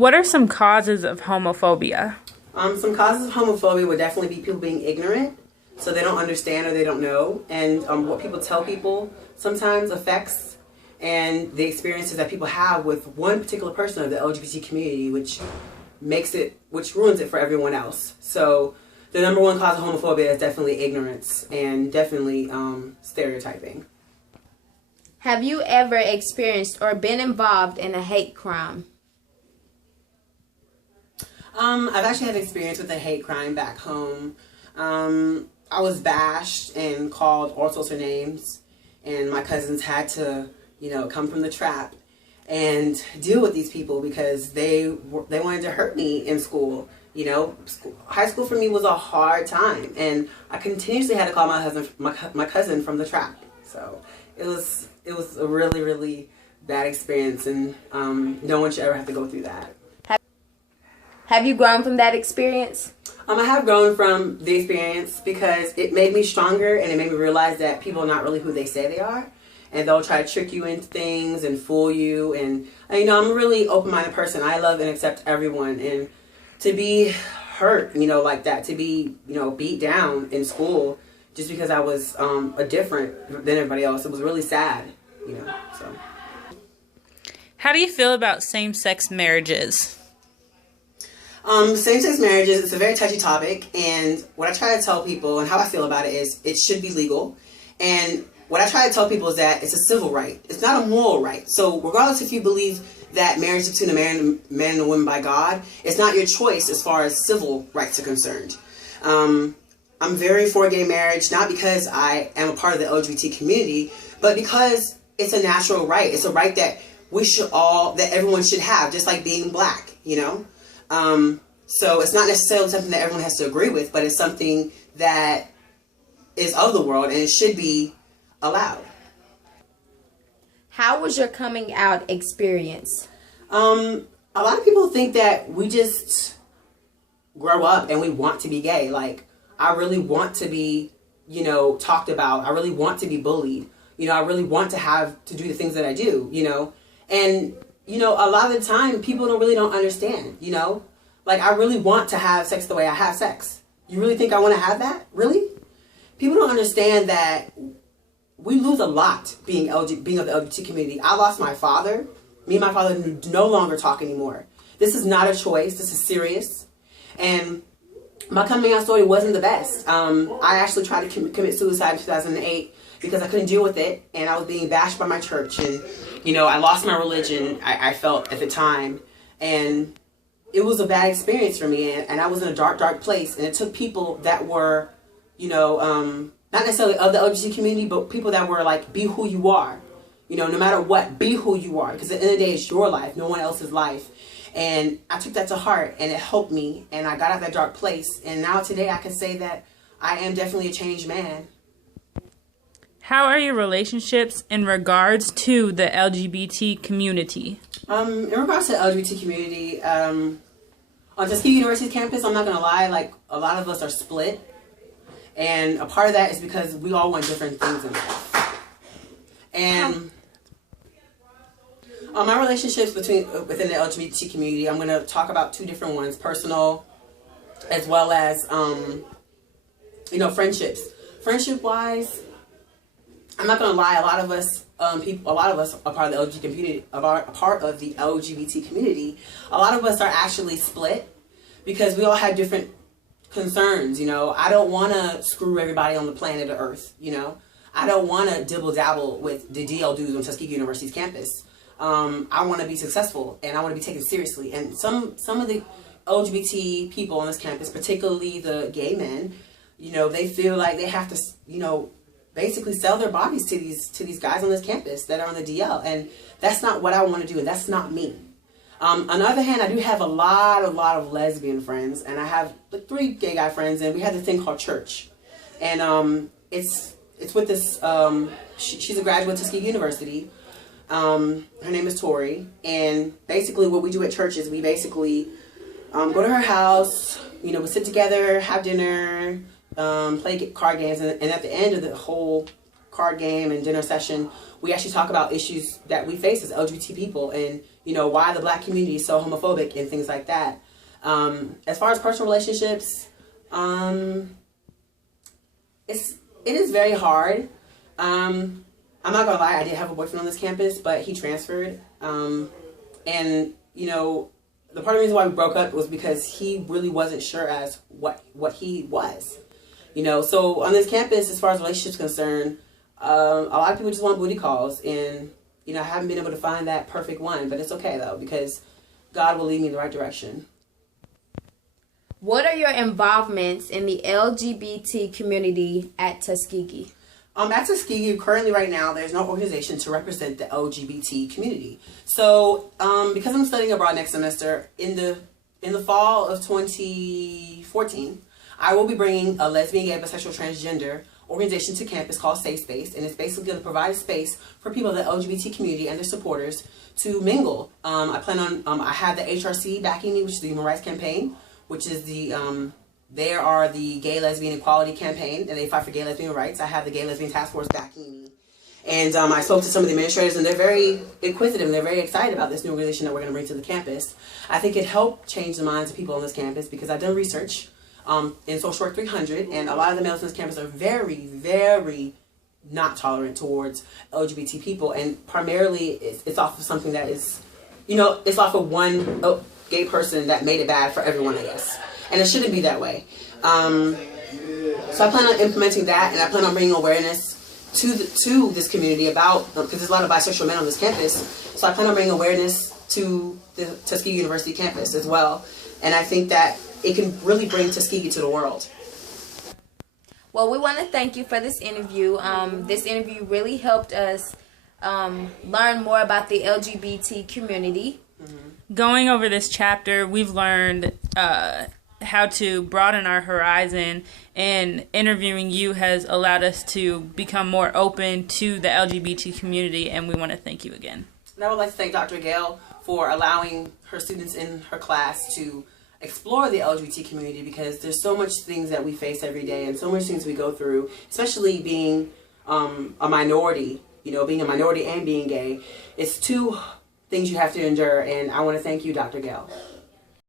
What are some causes of homophobia? Some causes of homophobia would definitely be people being ignorant, so they don't understand or they don't know, and what people tell people sometimes affects and the experiences that people have with one particular person of the LGBT community, which ruins it for everyone else. So the number one cause of homophobia is definitely ignorance and definitely stereotyping. Have you ever experienced or been involved in a hate crime? I've actually had experience with a hate crime back home. I was bashed and called all sorts of names, and my cousins had to, come from the trap and deal with these people because they wanted to hurt me in school. High school for me was a hard time, and I continuously had to call my cousin from the trap. So it was a really, really bad experience, and no one should ever have to go through that. Have you grown from that experience? I have grown from the experience because it made me stronger, and it made me realize that people are not really who they say they are, and they'll try to trick you into things and fool you. And I'm a really open-minded person. I love and accept everyone, and to be hurt, like that, to be, beat down in school just because I was different than everybody else, it was really sad, so. How do you feel about same-sex marriages? Same-sex marriages, it's a very touchy topic, and what I try to tell people and how I feel about it is it should be legal. And what I try to tell people is that it's a civil right. It's not a moral right. So regardless if you believe that marriage is between a man and a woman by God, it's not your choice as far as civil rights are concerned. I'm very for gay marriage, not because I am a part of the LGBT community, but because it's a natural right. It's a right that that everyone should have, just like being black, So it's not necessarily something that everyone has to agree with, but it's something that is of the world and it should be allowed. How was your coming out experience? A lot of people think that we just grow up and we want to be gay. Like, I really want to be, talked about. I really want to be bullied. I really want to do the things that I do, And, a lot of the time people don't understand, Like, I really want to have sex the way I have sex. You really think I want to have that? Really? People don't understand that we lose a lot being of the LGBT community. I lost my father. Me and my father no longer talk anymore. This is not a choice. This is serious. And my coming out story wasn't the best. I actually tried to commit suicide in 2008 because I couldn't deal with it. And I was being bashed by my church. And, I lost my religion, I felt at the time. And it was a bad experience for me. And I was in a dark, dark place. And it took people that were, not necessarily of the LGBT community, but people that were like, be who you are. No matter what, be who you are. Because at the end of the day, it's your life, no one else's life. And I took that to heart, and it helped me. And I got out of that dark place. And now today I can say that I am definitely a changed man. How are your relationships in regards to the LGBT community? In regards to the LGBT community, on Tuskegee University's campus, I'm not going to lie, like, a lot of us are split. And a part of that is because we all want different things in life. And my relationships within the LGBT community, I'm going to talk about two different ones, personal as well as, friendships. Friendship-wise, I'm not going to lie, a lot of us are part of the LGBT community. A lot of us are actually split because we all have different concerns. I don't want to screw everybody on the planet Earth. I don't want to dibble dabble with the DL dudes on Tuskegee University's campus. I want to be successful and I want to be taken seriously. And some of the LGBT people on this campus, particularly the gay men, they feel like they have to, basically sell their bodies to these guys on this campus that are on the DL, and that's not what I want to do, and that's not me. On the other hand, I do have a lot of lesbian friends, and I have 3 gay guy friends, and we have this thing called church. And it's with this, she's a graduate of Tuskegee University. Her name is Tori, and basically what we do at church is we basically go to her house, we sit together, have dinner, play card games, and at the end of the whole card game and dinner session, we actually talk about issues that we face as LGBT people, and why the Black community is so homophobic and things like that. As far as personal relationships, it is very hard. I'm not gonna lie, I did have a boyfriend on this campus, but he transferred. And the part of the reason why we broke up was because he really wasn't sure as what he was. So on this campus, as far as relationships concerned, a lot of people just want booty calls, and I haven't been able to find that perfect one, but it's okay though, because God will lead me in the right direction. What are your involvements in the LGBT community at Tuskegee? At Tuskegee, currently right now, there's no organization to represent the LGBT community. So, because I'm studying abroad next semester, in the fall of 2014, I will be bringing a lesbian, gay, bisexual, transgender organization to campus called Safe Space, and it's basically going to provide a space for people of the LGBT community and their supporters to mingle. I plan on, I have the HRC backing me, which is the Human Rights Campaign, which is they are the Gay Lesbian Equality Campaign, and they fight for gay lesbian rights. I have the Gay Lesbian Task Force backing me. And I spoke to some of the administrators, and they're very inquisitive, and they're very excited about this new organization that we're going to bring to the campus. I think it helped change the minds of people on this campus, because I've done research in Social Work 300, and a lot of the males on this campus are very, very not tolerant towards LGBT people, and primarily it's off of something that is, it's off of one gay person that made it bad for everyone, I guess. And it shouldn't be that way. So I plan on implementing that, and I plan on bringing awareness to this community about, because there's a lot of bisexual men on this campus, so I plan on bringing awareness to the Tuskegee University campus as well. And I think that it can really bring Tuskegee to the world. Well, we want to thank you for this interview. This interview really helped us learn more about the LGBT community. Going over this chapter, we've learned how to broaden our horizon, and interviewing you has allowed us to become more open to the LGBT community, and we want to thank you again. And I would like to thank Dr. Gale for allowing her students in her class to explore the LGBT community, because there's so much things that we face every day and so much things we go through, especially being a minority, being a minority and being gay. It's two things you have to endure, and I want to thank you, Dr. Gale.